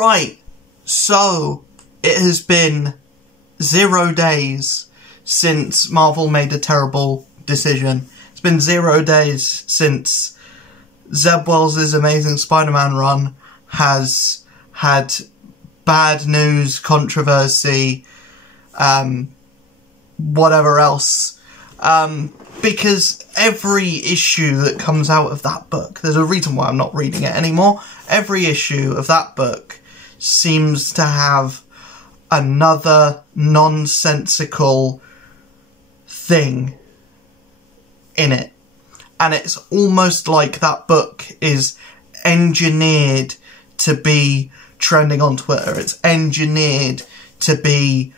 Right, so it has been 0 days since Marvel made a terrible decision. It's been 0 days since Zeb Wells' Amazing Spider-Man run has had bad news, controversy, whatever else. Because every issue that comes out of that book, there's a reason why I'm not reading it anymore, every issue of that book seems to have another nonsensical thing in it. And it's almost like that book is engineered to be trending on Twitter. It's engineered to be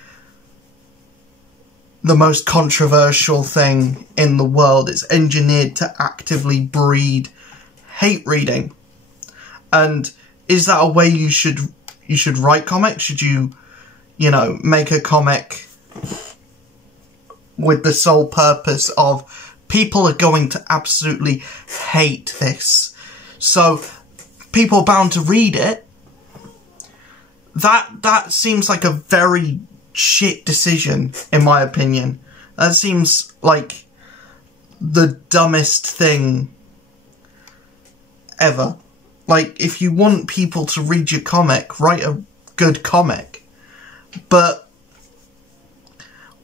the most controversial thing in the world. It's engineered to actively breed hate reading. And is that a way you should write comics? Should you know, make a comic with the sole purpose of people are going to absolutely hate this, so people are bound to read it? That seems like a very shit decision, in my opinion. That seems like the dumbest thing ever. Like, if you want people to read your comic, write a good comic. But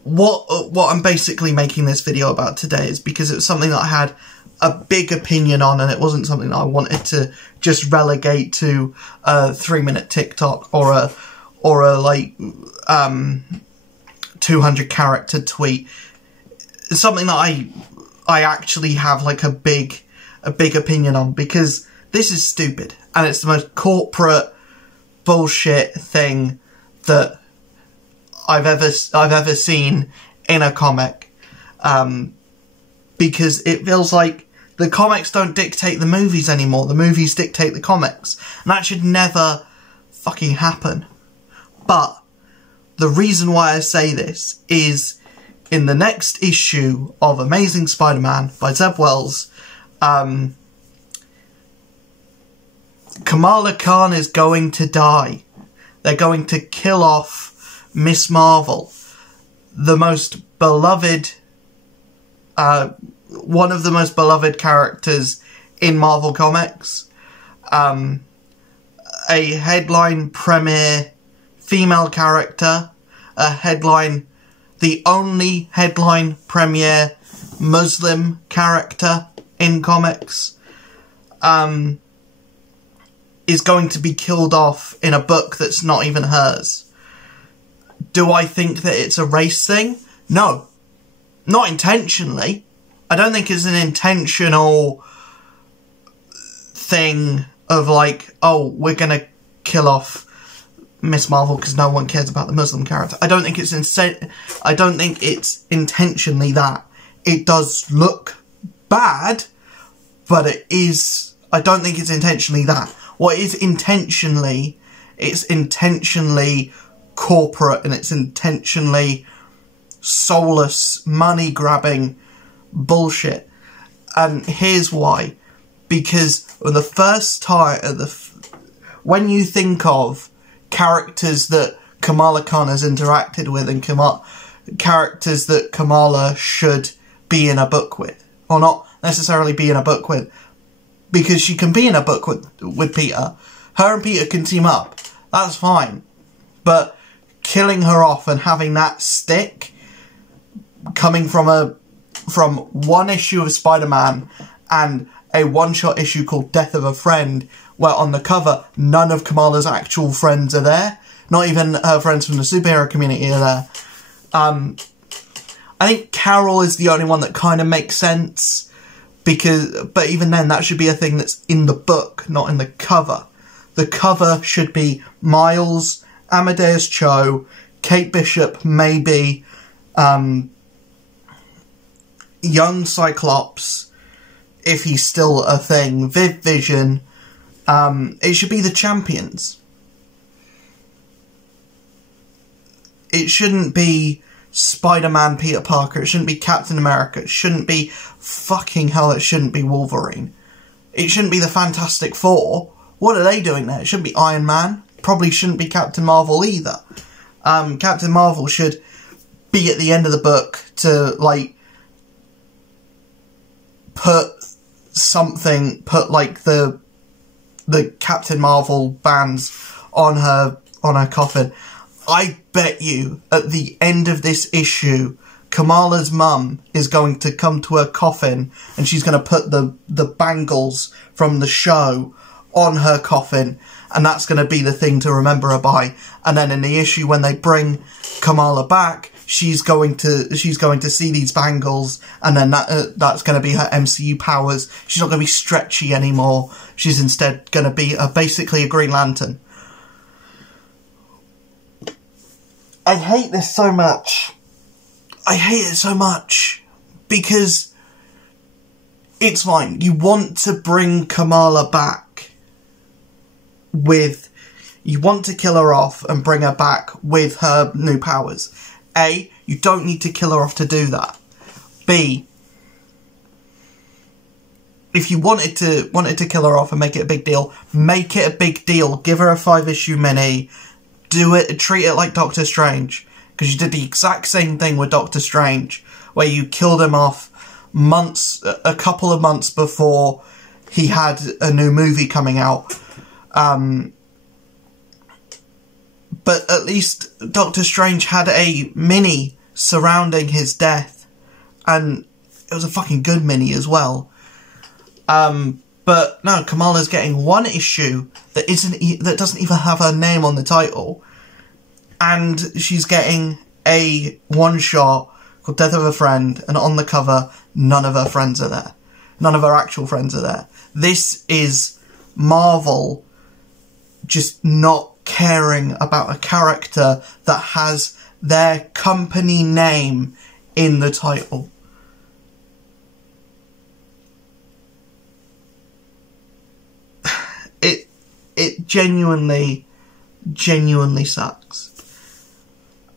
what I'm basically making this video about today is because it was something that I had a big opinion on, and it wasn't something that I wanted to just relegate to a 3-minute TikTok or a like 200 character tweet. It's something that I actually have like a big opinion on, because this is stupid and it's the most corporate bullshit thing that I've ever seen in a comic. Because it feels like the comics don't dictate the movies anymore. The movies dictate the comics. And that should never fucking happen. But the reason why I say this is in the next issue of Amazing Spider-Man by Zeb Wells, Kamala Khan is going to die. They're going to kill off Miss Marvel, the most beloved, one of the most beloved characters in Marvel Comics. A headline premiere female character, the only headline premiere Muslim character in comics, is going to be killed off in a book that's not even hers. Do I think that it's a race thing? No. Not intentionally. I don't think it's an intentional thing of like, oh, we're gonna kill off Miss Marvel because no one cares about the Muslim character. I don't think it's intentionally that. It does look bad, but I don't think it's intentionally that. What is intentionally, it's intentionally corporate, and it's intentionally soulless, money-grabbing bullshit. And here's why. Because the first time, when you think of characters that Kamala Khan has interacted with, and characters that Kamala should be in a book with, or not necessarily be in a book with, because she can be in a book with Peter. Her and Peter can team up. That's fine. But killing her off and having that stick coming from one issue of Spider-Man and a one-shot issue called Death of a Friend, where on the cover none of Kamala's actual friends are there. Not even her friends from the superhero community are there. I think Carol is the only one that kind of makes sense. But even then, that should be a thing that's in the book, not in the cover. The cover should be Miles, Amadeus Cho, Kate Bishop, maybe, young Cyclops, if he's still a thing, Viv Vision. It should be the Champions. It shouldn't be Spider-Man Peter Parker. It shouldn't be Captain America. It shouldn't be, fucking hell, it shouldn't be Wolverine. It shouldn't be the Fantastic Four. What are they doing there? It shouldn't be Iron Man. probably shouldn't be Captain Marvel either. Captain Marvel should be at the end of the book to, like, put like the Captain Marvel bands on her coffin. I bet you at the end of this issue, Kamala's mum is going to come to her coffin and she's going to put the bangles from the show on her coffin, and that's going to be the thing to remember her by. And then in the issue when they bring Kamala back, she's going to see these bangles, and then that's going to be her MCU powers. She's not going to be stretchy anymore. She's instead going to be basically a Green Lantern. I hate this so much. I hate it so much because it's fine. You want to bring Kamala back you want to kill her off and bring her back with her new powers. A, you don't need to kill her off to do that. B, if you wanted to kill her off and make it a big deal, make it a big deal. Give her a 5-issue mini. Do it, treat it like Doctor Strange. Because you did the exact same thing with Doctor Strange, where you killed him off a couple of months before he had a new movie coming out. But at least Doctor Strange had a mini surrounding his death, and it was a fucking good mini as well. But no, Kamala's getting one issue that doesn't even have her name on the title, and she's getting a one-shot called Death of a Friend, and on the cover, none of her friends are there. None of her actual friends are there. This is Marvel just not caring about a character that has their company name in the title. It genuinely sucks.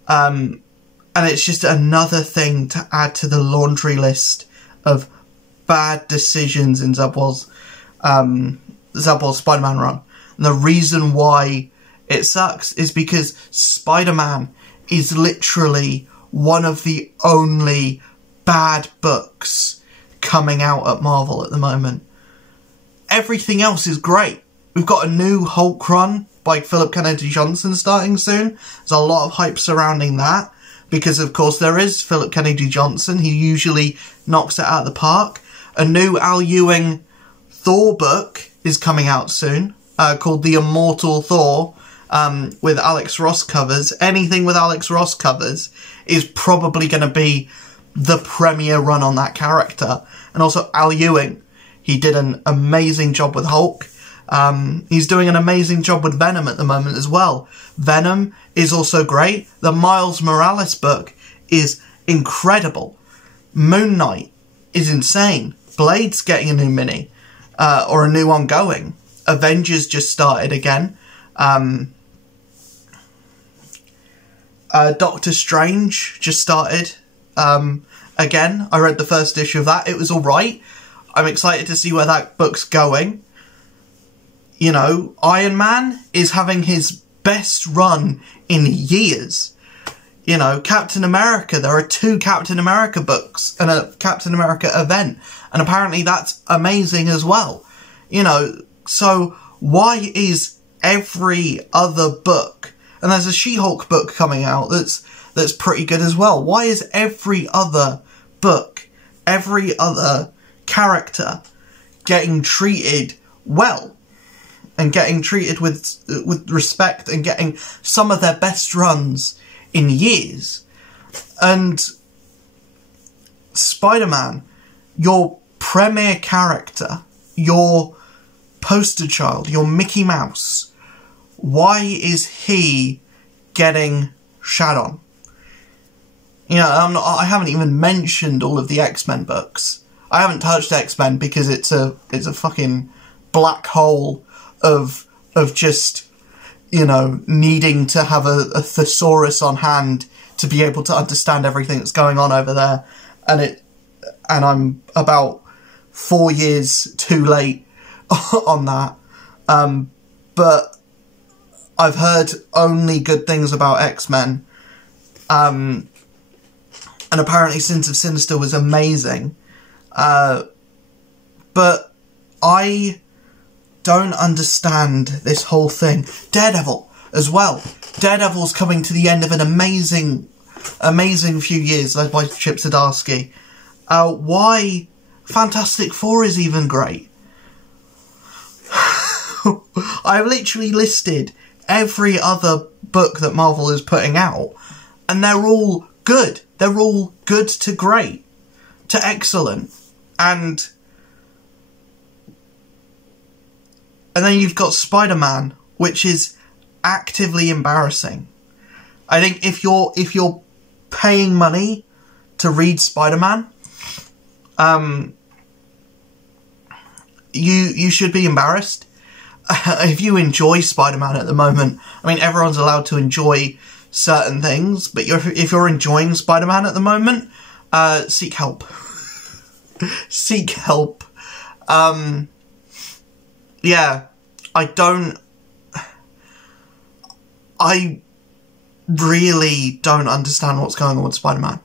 And it's just another thing to add to the laundry list of bad decisions in Zebwell's Spider-Man run. And the reason why it sucks is because Spider-Man is literally one of the only bad books coming out at Marvel at the moment. Everything else is great. We've got a new Hulk run by Philip Kennedy Johnson starting soon. There's a lot of hype surrounding that, because of course there is Philip Kennedy Johnson. He usually knocks it out of the park. A new Al Ewing Thor book is coming out soon, called The Immortal Thor, with Alex Ross covers. Anything with Alex Ross covers is probably going to be the premier run on that character. And also Al Ewing, he did an amazing job with Hulk. He's doing an amazing job with Venom at the moment as well. Venom is also great. The Miles Morales book is incredible. Moon Knight is insane. Blade's getting a new mini, or a new ongoing. Avengers just started again. Doctor Strange just started again. I read the first issue of that. It was alright. I'm excited to see where that book's going. You know, Iron Man is having his best run in years. You know, Captain America, there are 2 Captain America books and a Captain America event. And apparently that's amazing as well. You know, so why is every other book, and there's a She-Hulk book coming out that's pretty good as well. Why is every other book, every other character getting treated well? And getting treated with respect and getting some of their best runs in years. And Spider-Man, your premier character, your poster child, your Mickey Mouse, why is he getting shat on? You know, I haven't even mentioned all of the X-Men books. I haven't touched X-Men because it's a fucking black hole of just, you know, needing to have a thesaurus on hand to be able to understand everything that's going on over there. And I'm about 4 years too late on that. But I've heard only good things about X-Men. And apparently Sins of Sinister was amazing. But I don't understand this whole thing. Daredevil as well. Daredevil's coming to the end of an amazing few years, led by Chip Zdarsky. Why Fantastic Four is even great. I've literally listed every other book that Marvel is putting out, and they're all good. They're all good to great, to excellent. And then you've got Spider-Man, which is actively embarrassing. I think if you're paying money to read Spider-Man, you should be embarrassed. If you enjoy Spider-Man at the moment, I mean, everyone's allowed to enjoy certain things, but if you're enjoying Spider-Man at the moment, seek help. Seek help. Yeah, I really don't understand what's going on with Spider-Man.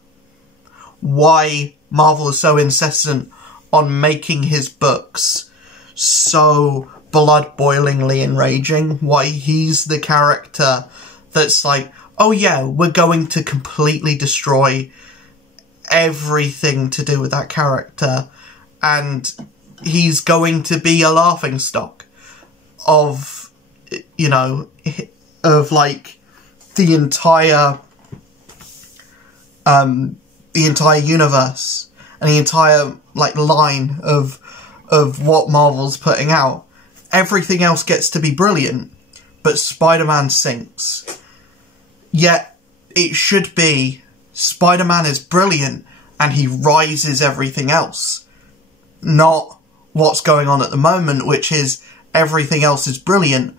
Why Marvel is so insistent on making his books so blood-boilingly enraging. Why he's the character that's like, oh yeah, we're going to completely destroy everything to do with that character, and he's going to be a laughingstock of, you know, of like the entire universe and the entire like line of what Marvel's putting out. Everything else gets to be brilliant, but Spider-Man sinks. Yet it should be Spider-Man is brilliant and he rises everything else, not what's going on at the moment, which is everything else is brilliant.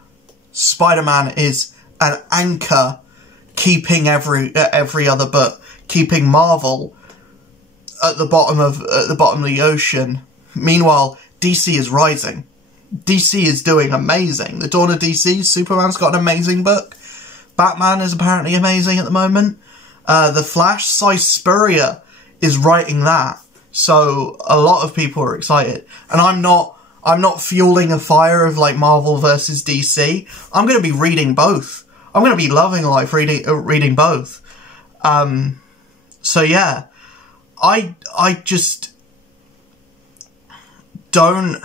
Spider-Man is an anchor keeping every other book, keeping Marvel at the bottom of the ocean. Meanwhile, DC is rising. DC is doing amazing. The Dawn of DC, Superman's got an amazing book. Batman is apparently amazing at the moment. The Flash, Cy Spurrier is writing that. So a lot of people are excited. And I'm not fueling a fire of like Marvel versus DC. I'm going to be reading both. I'm going to be loving life reading both. So yeah, I just don't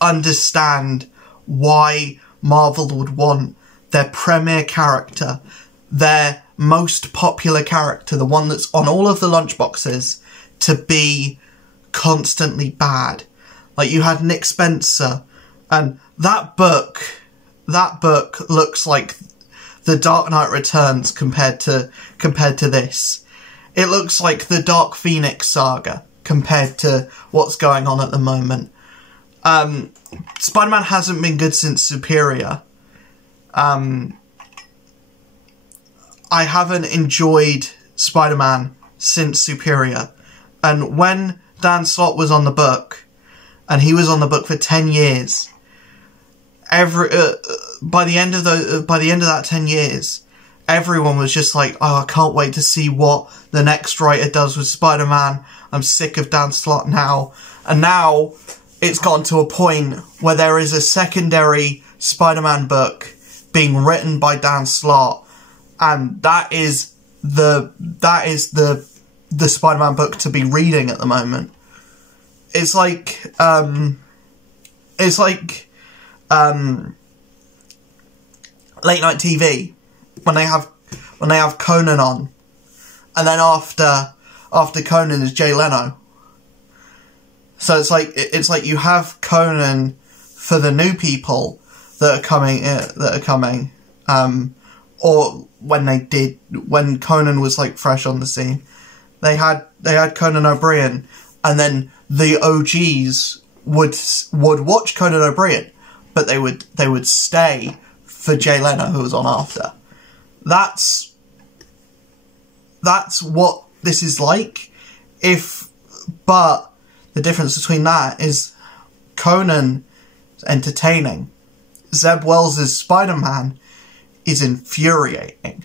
understand why Marvel would want their premier character, their most popular character, the one that's on all of the lunchboxes, to be constantly bad. Like, you had Nick Spencer, and that book looks like The Dark Knight Returns compared to this. It looks like the Dark Phoenix saga compared to what's going on at the moment. Spider-Man hasn't been good since Superior. I haven't enjoyed Spider-Man since Superior. And when Dan Slott was on the book, and he was on the book for 10 years, by the end of that 10 years, everyone was just like, oh, I can't wait to see what the next writer does with Spider-Man. I'm sick of Dan Slott now. And now it's gotten to a point where there is a secondary Spider-Man book being written by Dan Slott, and that is the Spider-Man book to be reading at the moment. It's like late night TV when they have Conan on, and then after Conan is Jay Leno. So it's like you have Conan for the new people that are coming, or when Conan was like fresh on the scene, they had Conan O'Brien, and then the OGs would watch Conan O'Brien, but they would stay for Jay Leno, who was on after. That's what this is like. But the difference between that is Conan is entertaining. Zeb Wells' Spider-Man is infuriating.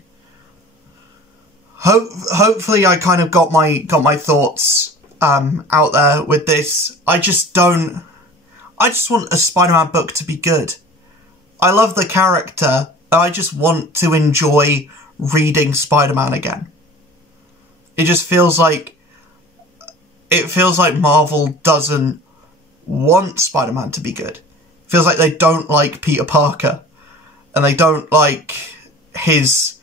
Hopefully I kind of got my thoughts out there with this. I just want a Spider-Man book to be good. I love the character, and I just want to enjoy reading Spider-Man again. It just feels like Marvel doesn't want Spider-Man to be good. It feels like they don't like Peter Parker, and they don't like his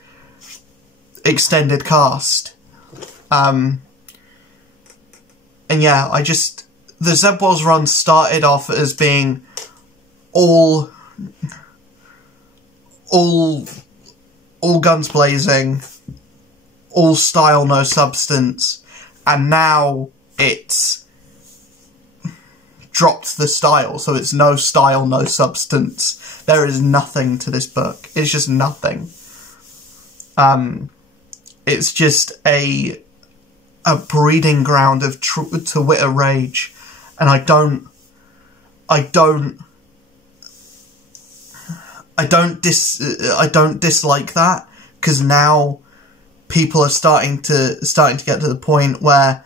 extended cast. And yeah, the Zeb Wells run started off as being all guns blazing, all style, no substance, and now it's dropped the style, so it's no style, no substance. There is nothing to this book. It's just nothing. It's just a breeding ground of Twitter rage, and I don't dislike that, because now people are starting to get to the point where,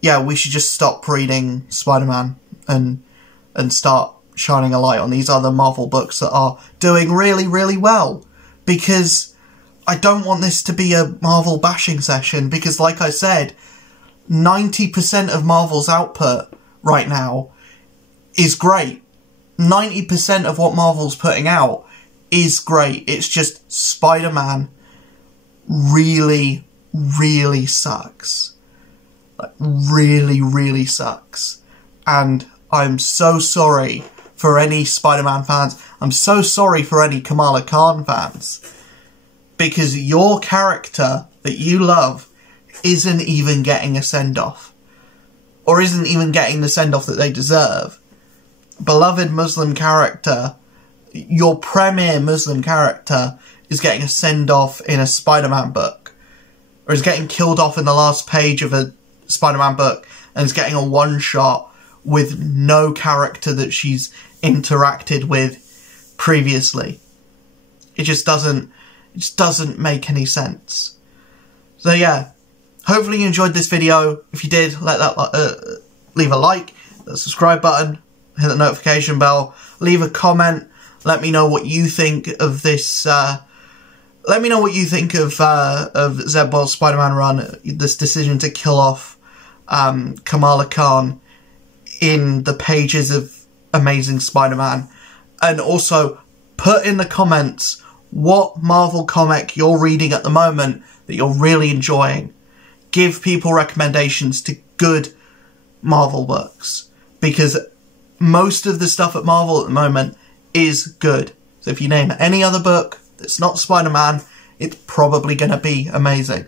yeah, we should just stop reading Spider-Man and start shining a light on these other Marvel books that are doing really, really well. Because I don't want this to be a Marvel bashing session, because like I said, 90% of Marvel's output right now is great. 90% of what Marvel's putting out is great. It's just Spider-Man really, really sucks. Like, really, really sucks. And I'm so sorry for any Spider-Man fans. I'm so sorry for any Kamala Khan fans. Because your character that you love isn't even getting a send-off. Or isn't even getting the send-off that they deserve. Beloved Muslim character, your premier Muslim character, is getting a send-off in a Spider-Man book. Or is getting killed off in the last page of a Spider-Man book, and is getting a one-shot with no character that she's interacted with previously. It just doesn't make any sense. So yeah, hopefully you enjoyed this video. If you did, leave a like, the subscribe button, hit the notification bell, leave a comment, let me know what you think of this, let me know what you think of Zeb Wells' Spider-Man run, this decision to kill off Kamala Khan in the pages of Amazing Spider-Man. And also, put in the comments what Marvel comic you're reading at the moment that you're really enjoying. Give people recommendations to good Marvel books, because most of the stuff at Marvel at the moment is good. So if you name any other book that's not Spider-Man, it's probably going to be amazing.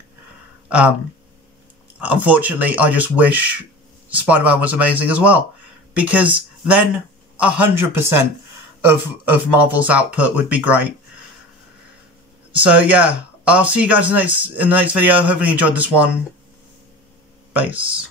Unfortunately, I just wish Spider-Man was amazing as well, because then 100% of Marvel's output would be great. So yeah, I'll see you guys in the next video. Hopefully you enjoyed this one. Base.